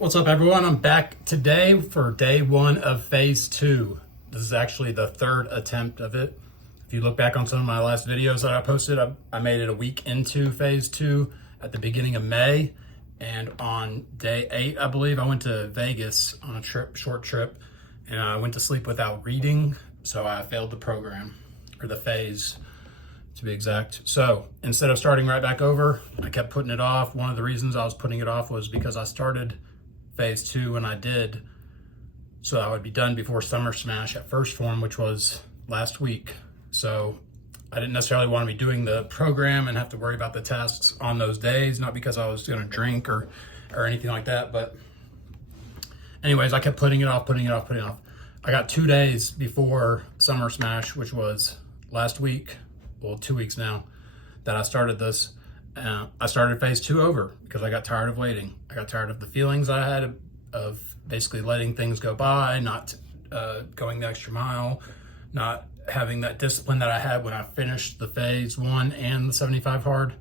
What's up, everyone? I'm back today for day one of phase two. This is actually the third attempt of it. If you look back on some of my last videos that I posted, I made it a week into phase two at the beginning of May. And on day 8, I believe, I went to Vegas on a short trip, and I went to sleep without reading. So I failed the program, or the phase to be exact. So instead of starting right back over, I kept putting it off. One of the reasons I was putting it off was because I started phase two when I did, so I would be done before Summer Smash at Phorm, which was last week. So I didn't necessarily want to be doing the program and have to worry about the tasks on those days, not because I was going to drink or anything like that, but anyways, I kept putting it off. I got 2 days before Summer Smash, which was last week, well, 2 weeks now, that I started this. I started phase two over because I got tired of waiting. I got tired of the feelings I had of basically letting things go by, not going the extra mile, not having that discipline that I had when I finished the phase one and the 75 hard,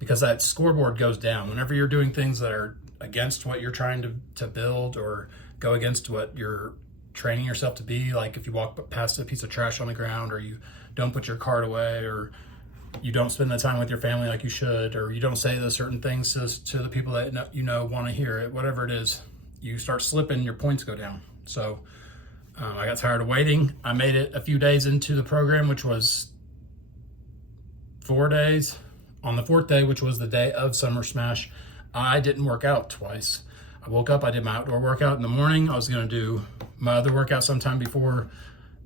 because that scoreboard goes down. Whenever you're doing things that are against what you're trying to build or go against what you're training yourself to be, like if you walk past a piece of trash on the ground, or you don't put your card away, or you don't spend the time with your family like you should, or you don't say the certain things to the people that want to hear it, whatever it is, you start slipping, your points go down. So I got tired of waiting. I made it a few days into the program, which was 4 days. On the 4th day, which was the day of Summer Smash, I didn't work out twice. I woke up, I did my outdoor workout in the morning. I was going to do my other workout sometime before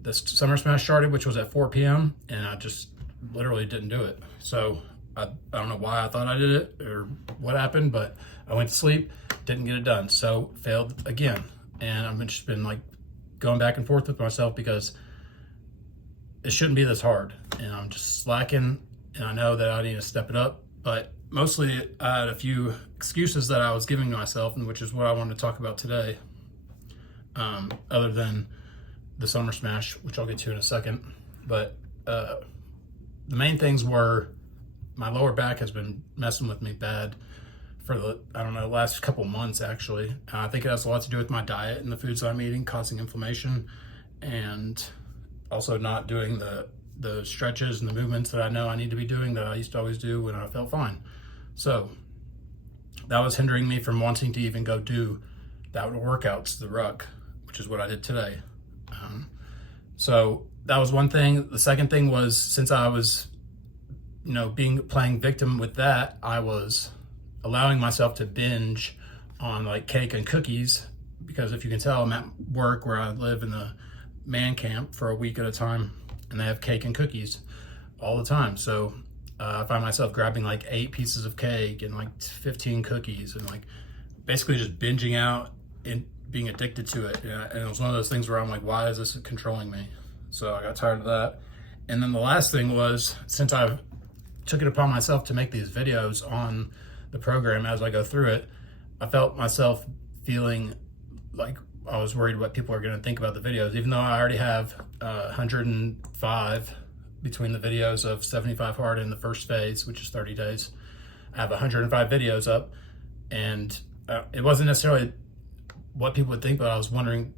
the Summer Smash started, which was at 4 p.m. and I just literally didn't do it. So I don't know why I thought I did it or what happened, but I went to sleep, didn't get it done, so failed again. And I've just been like going back and forth with myself because it shouldn't be this hard, and I'm just slacking, and I know that I need to step it up. But mostly I had a few excuses that I was giving myself, and which is what I wanted to talk about today, other than the Summer Smash, which I'll get to in a second. But the main things were my lower back has been messing with me bad for the last couple months, actually. I think it has a lot to do with my diet and the foods that I'm eating, causing inflammation, and also not doing the stretches and the movements that I know I need to be doing that I used to always do when I felt fine. So that was hindering me from wanting to even go do the outdoor workouts, the ruck, which is what I did today. So that was one thing. The second thing was, since I was, playing victim with that, I was allowing myself to binge on like cake and cookies, because if you can tell, I'm at work where I live in the man camp for a week at a time, and they have cake and cookies all the time. So I find myself grabbing like 8 pieces of cake and like 15 cookies, and like basically just binging out and being addicted to it. And it was one of those things where I'm like, why is this controlling me? So I got tired of that. And then the last thing was, since I took it upon myself to make these videos on the program as I go through it, I felt myself feeling like I was worried what people are going to think about the videos, even though I already have 105 between the videos of 75 hard in the first phase, which is 30 days. I have 105 videos up, and it wasn't necessarily what people would think, but I was wondering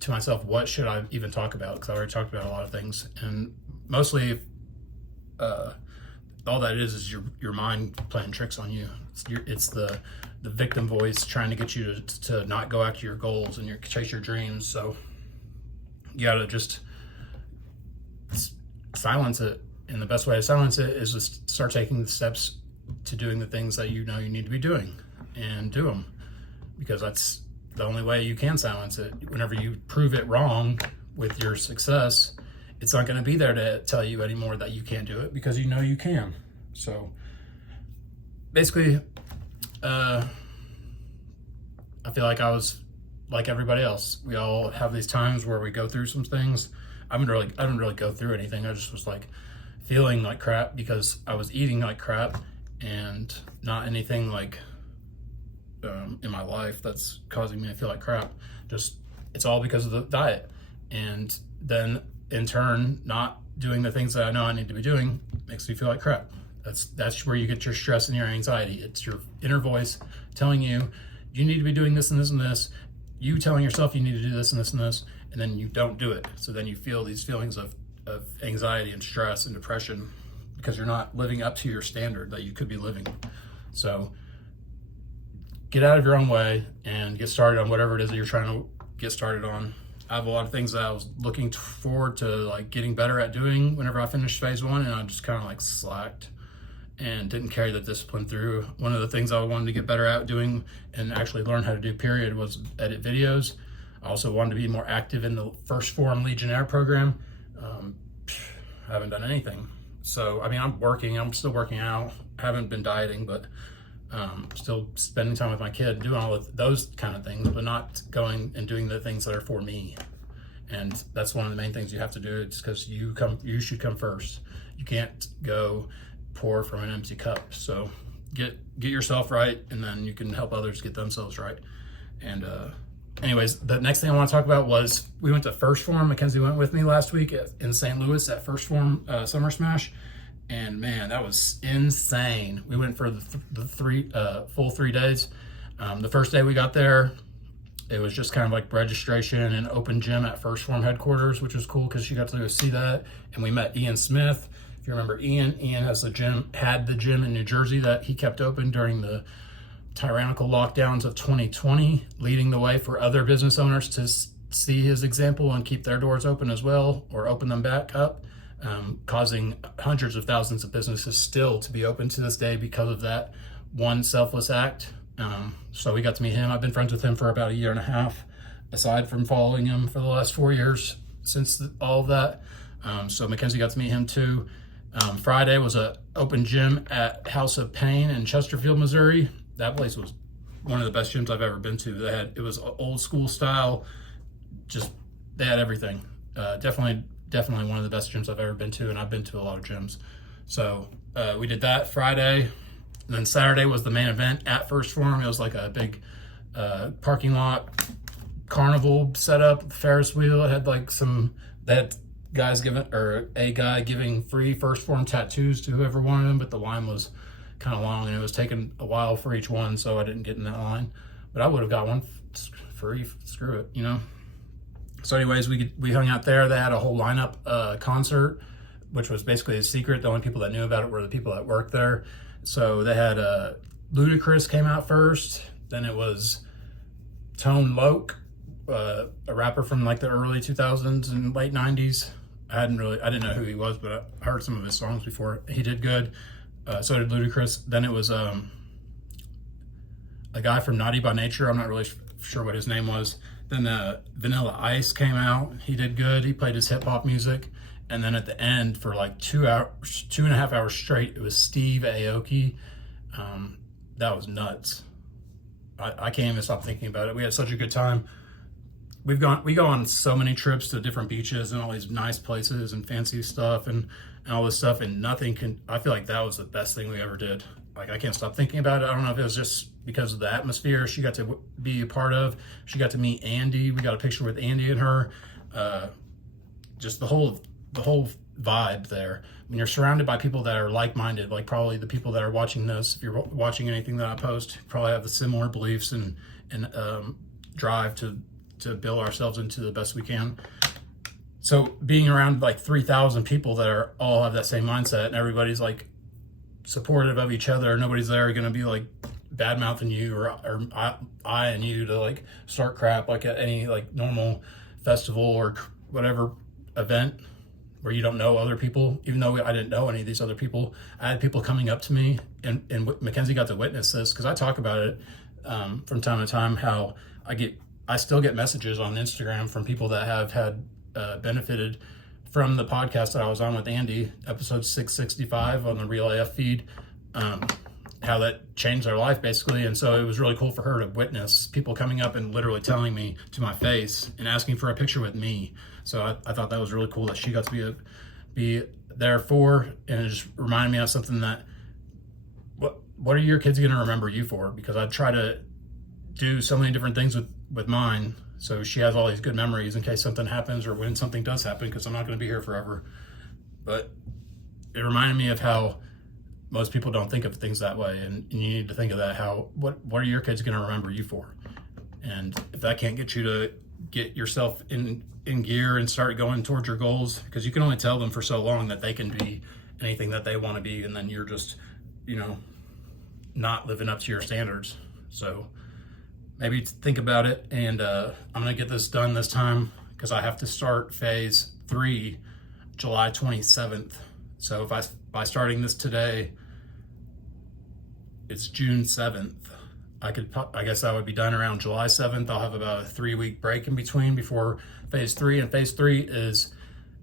to myself, what should I even talk about? Because I already talked about a lot of things, and mostly all that is your mind playing tricks on you. It's the victim voice trying to get you to not go after your goals and chase your dreams. So you gotta just silence it, and the best way to silence it is just start taking the steps to doing the things that you need to be doing, and do them, because that's the only way you can silence it. Whenever you prove it wrong with your success, it's not going to be there to tell you anymore that you can't do it, because you know you can. So basically, I feel like I was like everybody else. We all have these times where we go through some things. I didn't really go through anything. I just was like feeling like crap because I was eating like crap, and not anything like in my life that's causing me to feel like crap. Just, it's all because of the diet. And then in turn, not doing the things that I know I need to be doing makes me feel like crap. That's where you get your stress and your anxiety. It's your inner voice telling you you need to be doing this and this and this. You telling yourself you need to do this and this and this, and then you don't do it. So then you feel these feelings of anxiety and stress and depression because you're not living up to your standard that you could be living. So get out of your own way and get started on whatever it is that you're trying to get started on. I have a lot of things that I was looking forward to like getting better at doing whenever I finished phase 1, and I just kind of like slacked and didn't carry the discipline through. One of the things I wanted to get better at doing and actually learn how to do period was edit videos. I also wanted to be more active in the first Phorm Legionnaire program. I haven't done anything. So, I mean, I'm still working out. I haven't been dieting, but still spending time with my kid, doing all of those kind of things, but not going and doing the things that are for me. And that's one of the main things you have to do. It's because you should come first. You can't go pour from an empty cup. So get yourself right, and then you can help others get themselves right. And anyways, the next thing I want to talk about was we went to First Phorm. Mackenzie went with me last week in St. Louis at First Phorm Summer Smash. And man, that was insane. We went for the full 3 days. The first day we got there, it was just kind of like registration and open gym at First Phorm headquarters, which was cool because she got to go see that. And we met Ian Smith. If you remember Ian had the gym in New Jersey that he kept open during the tyrannical lockdowns of 2020, leading the way for other business owners to see his example and keep their doors open as well, or open them back up. Causing hundreds of thousands of businesses still to be open to this day because of that one selfless act. So we got to meet him. I've been friends with him for about 1.5 years, aside from following him for the last 4 years since all of that. So Mackenzie got to meet him too. Friday was an open gym at House of Pain in Chesterfield, Missouri. That place was one of the best gyms I've ever been to. It was old school style. They had everything. Definitely one of the best gyms I've ever been to, and I've been to a lot of gyms. So we did that Friday. And then Saturday was the main event at First Phorm. It was like a big parking lot carnival setup, Ferris wheel. It had like a guy giving free First Phorm tattoos to whoever wanted them, but the line was kind of long and it was taking a while for each one, so I didn't get in that line. But I would have got one free. Screw it, you know. So anyways, we hung out there. They had a whole lineup concert, which was basically a secret. The only people that knew about it were the people that worked there. So they had Ludacris came out first. Then it was Tone Loc, a rapper from like the early 2000s and late 90s. I didn't know who he was, but I heard some of his songs before. He did good. So did Ludacris. Then it was a guy from Naughty by Nature. I'm not really sure what his name was. Then Vanilla Ice came out. He did good. He played his hip hop music. And then at the end, for like 2.5 hours straight, it was Steve Aoki. That was nuts. I can't even stop thinking about it. We had such a good time. We go on so many trips to different beaches and all these nice places and fancy stuff and all this stuff, and I feel like that was the best thing we ever did. Like, I can't stop thinking about it. I don't know if it was just because of the atmosphere she got to be a part of. She got to meet Andy. We got a picture with Andy and her. Just the whole vibe there. When you're surrounded by people that are like-minded, like probably the people that are watching this, if you're watching anything that I post, probably have the similar beliefs and drive to build ourselves into the best we can. So being around like 3,000 people that all have that same mindset, and everybody's like supportive of each other. Nobody's there going to be like bad mouthing you or eyeing you to like start crap like at any like normal festival or whatever event where you don't know other people. Even though I didn't know any of these other people, I had people coming up to me, and Mackenzie got to witness this because I talk about it from time to time, how I still get messages on Instagram from people that have had benefited from the podcast that I was on with Andy, episode 665 on the Real AF feed, how that changed their life basically. And so it was really cool for her to witness people coming up and literally telling me to my face and asking for a picture with me. So I thought that was really cool that she got to be there for, and it just reminded me of something that, what are your kids going to remember you for? Because I try to do so many different things with mine, so she has all these good memories in case something happens or when something does happen, because I'm not going to be here forever. But it reminded me of how most people don't think of things that way, and you need to think of that. What are your kids going to remember you for? And if that can't get you to get yourself in gear and start going towards your goals, because you can only tell them for so long that they can be anything that they want to be, and then you're just, not living up to your standards. So maybe think about it, and I'm gonna get this done this time because I have to start phase 3 July 27th. So if by starting this today, it's June 7th. I guess I would be done around July 7th. I'll have about a 3-week break in between before phase 3. And phase 3 is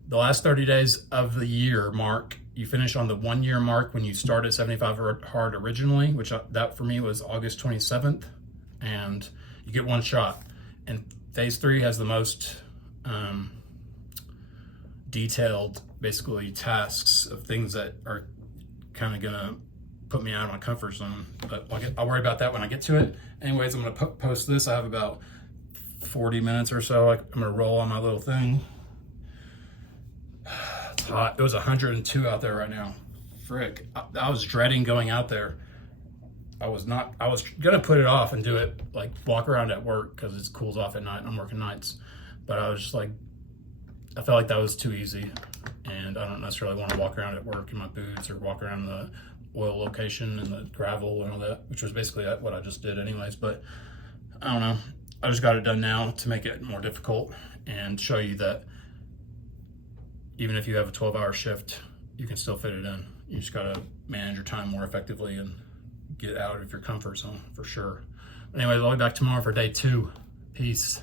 the last 30 days of the year mark. You finish on the 1 year mark when you started 75 hard originally, which that for me was August 27th. And you get one shot. And phase 3 has the most detailed, basically, tasks of things that are kind of gonna put me out of my comfort zone, but I'll worry about that when I get to it. Anyways, I'm gonna post this. I have about 40 minutes or so. I'm gonna roll on my little thing. It's hot. It was 102 out there right now. Frick, I was dreading going out there. I was gonna put it off and do it, like walk around at work, because it cools off at night and I'm working nights. But I was just like, I felt like that was too easy, and I don't necessarily want to walk around at work in my boots or walk around the oil location and the gravel and all that, which was basically what I just did anyways. But I don't know, I just got it done now to make it more difficult and show you that even if you have a 12-hour shift, you can still fit it in. You just got to manage your time more effectively and get out of your comfort zone for sure. Anyways, I'll be back tomorrow for day 2. Peace.